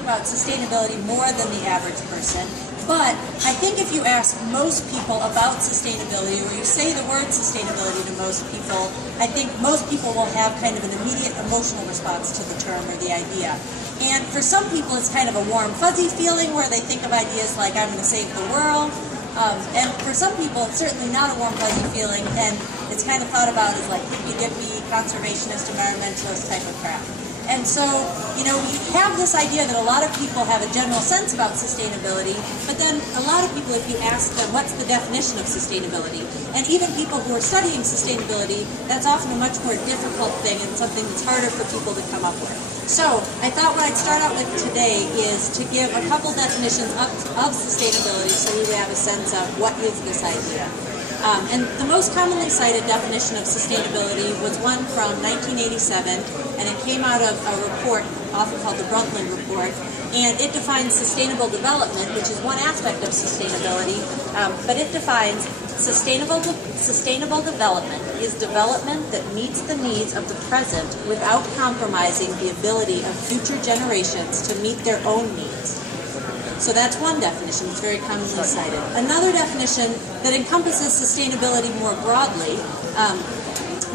think about sustainability more than the average person. But I think if you ask most people about sustainability, or you say the word sustainability to most people, I think most people will have kind of an immediate emotional response to the term or the idea. And for some people, it's kind of a warm, fuzzy feeling where they think of ideas like, I'm going to save the world. And for some people, it's certainly not a warm, fuzzy feeling, and it's kind of thought about as like hippy-dippy, conservationist, environmentalist type of crap. And so, we have this idea that a lot of people have a general sense about sustainability, but then a lot of people, if you ask them, what's the definition of sustainability? And even people who are studying sustainability, that's often a much more difficult thing and something that's harder for people to come up with. So, I thought what I'd start out with today is to give a couple definitions of sustainability so we would have a sense of what is this idea. And the most commonly cited definition of sustainability was one from 1987, and it came out of a report often called the Brundtland Report, and it defines sustainable development, which is one aspect of sustainability, but it defines sustainable development is development that meets the needs of the present without compromising the ability of future generations to meet their own needs. So that's one definition. It's very commonly cited. Another definition that encompasses sustainability more broadly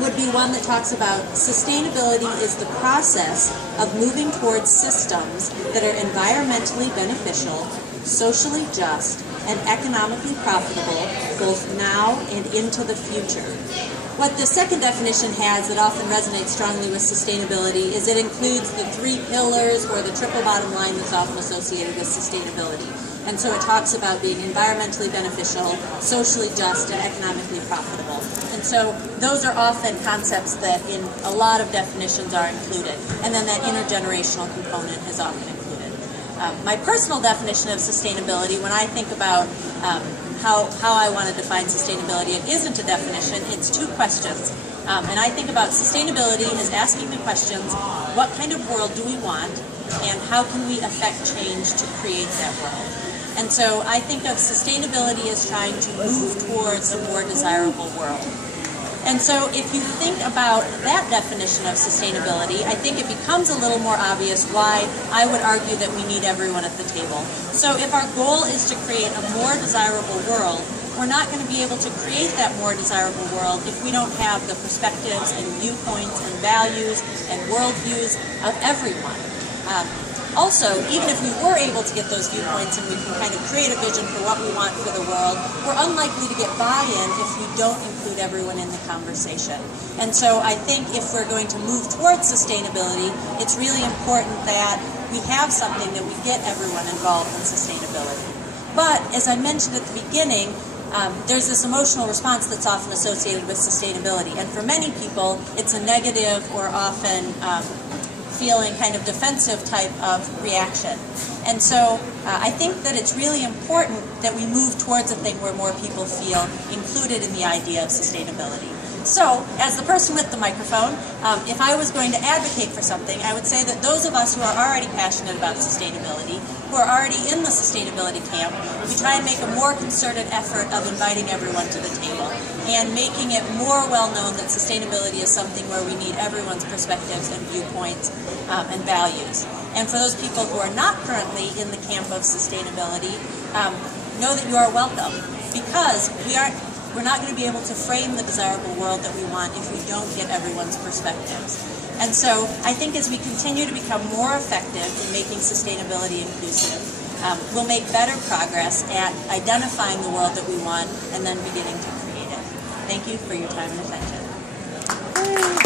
would be one that talks about sustainability is the process of moving towards systems that are environmentally beneficial, socially just, and economically profitable both now and into the future. What the second definition has that often resonates strongly with sustainability is it includes the three pillars or the triple bottom line that's often associated with sustainability. And so it talks about being environmentally beneficial, socially just, and economically profitable. And so those are often concepts that in a lot of definitions are included. And then that intergenerational component is often included. My personal definition of sustainability, when I think about how I want to define sustainability, it isn't a definition, it's two questions. And I think about sustainability as asking the questions, what kind of world do we want, and how can we affect change to create that world? And so I think of sustainability as trying to move towards a more desirable world. And so if you think about that definition of sustainability, I think it becomes a little more obvious why I would argue that we need everyone at the table. So if our goal is to create a more desirable world, we're not going to be able to create that more desirable world if we don't have the perspectives and viewpoints and values and worldviews of everyone. Also, even if we were able to get those viewpoints and we can kind of create a vision for what we want for the world, we're unlikely to get buy-in if we don't include everyone in the conversation. And so I think if we're going to move towards sustainability, it's really important that we have something that we get everyone involved in sustainability. But, as I mentioned at the beginning, there's this emotional response that's often associated with sustainability. And for many people, it's a negative or often feeling kind of defensive type of reaction. And so I think that it's really important that we move towards a thing where more people feel included in the idea of sustainability. So, as the person with the microphone, if I was going to advocate for something, I would say that those of us who are already passionate about sustainability, who are already in the sustainability camp, we try and make a more concerted effort of inviting everyone to the table and making it more well known that sustainability is something where we need everyone's perspectives and viewpoints and values. And for those people who are not currently in the camp of sustainability, know that you are welcome, because we're not going to be able to frame the desirable world that we want if we don't get everyone's perspectives. And so I think as we continue to become more effective in making sustainability inclusive, we'll make better progress at identifying the world that we want and then beginning to create it. Thank you for your time and attention.